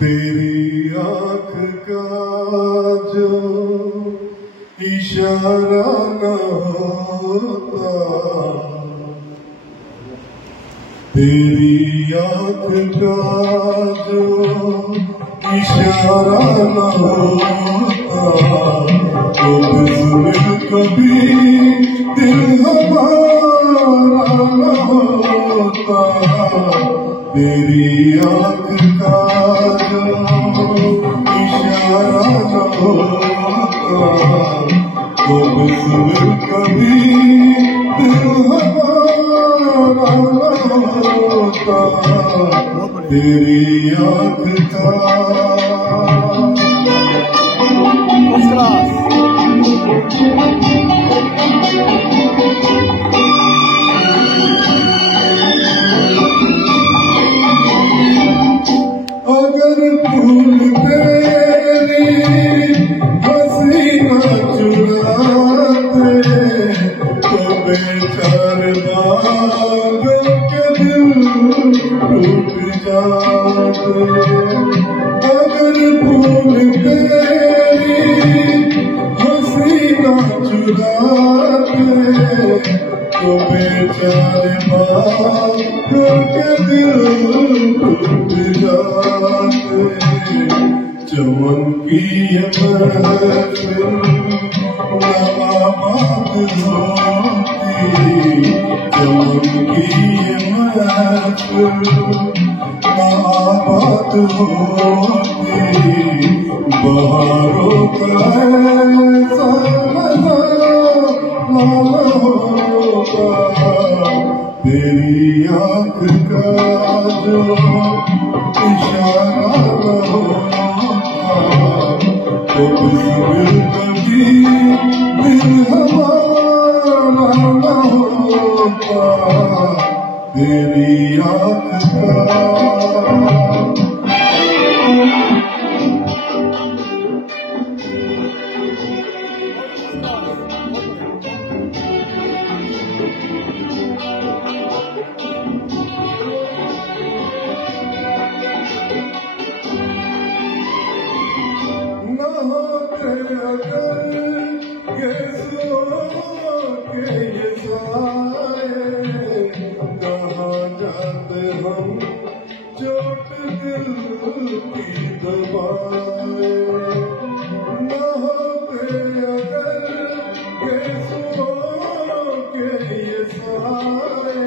तेरी आँख का जो इशारा न होता, तेरी आँख का जो इशारा न होता, तो बिस्मिल कभी दिल हमारा न होता। तेरी आँख का जो इशारा न होता, तो बिस्मिल कभी दिल हमारा न होता। तेरी आँख का अगर फूल तेरी हंसी न चुराते, तो बेचारे बाग के दिल टूट जाते। अगर फूल तेरी हंसी न चुराते, तो बेचारे बाग के दिल टूट जाते। चमन की महफिल नवाबाद होती, चमन की महफिल नवाबाद होती। बहारों का ऐसा नजारा होता, तेरी आँख का जो इशारा न होता, तो बिस्मिल कभी दिल हमारा न होता। तेरी आँख का कहाँ जाते हम चोट दिल की दबाए, न होते अगर गेसुओं के ये साए।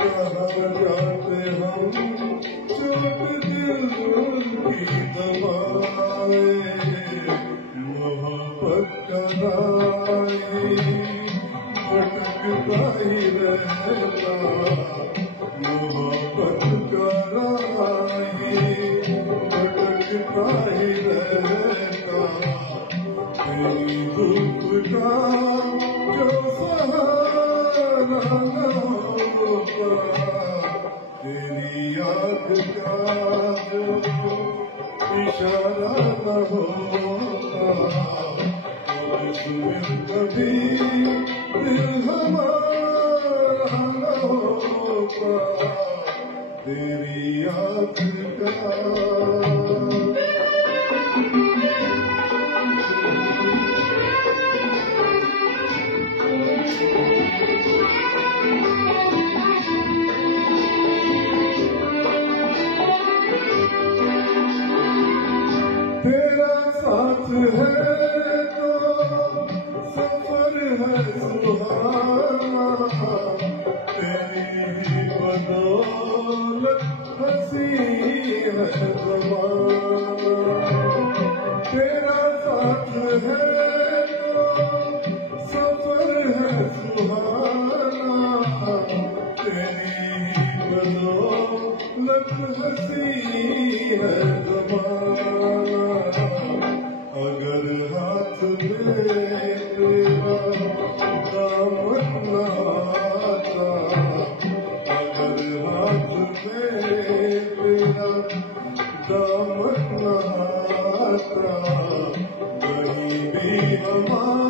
कहाँ जाते हम चोट दिल की दबाए। मोहब्बत का राही भटकता ही रहता, मोहब्बत का राही भटकता ही रहता। तेरी दुख का जो सहारा न होता, तेरी आँख का जो इशारा न होता, तो बिस्मिल कभी दिल हमारा न होता। तेरी आँख का तेरा साथ है तो सफर है सुहाना, तेरी ही बदौलत हंसी है ज़माना। तेरा साथ है तो सफर है सुहाना, तेरी ही बदौलत हंसी है ज़माना। अगर हाथ में तेरा दामन न आता, अगर हाथ में तेरा दामन न आता, कहीं भी हमारा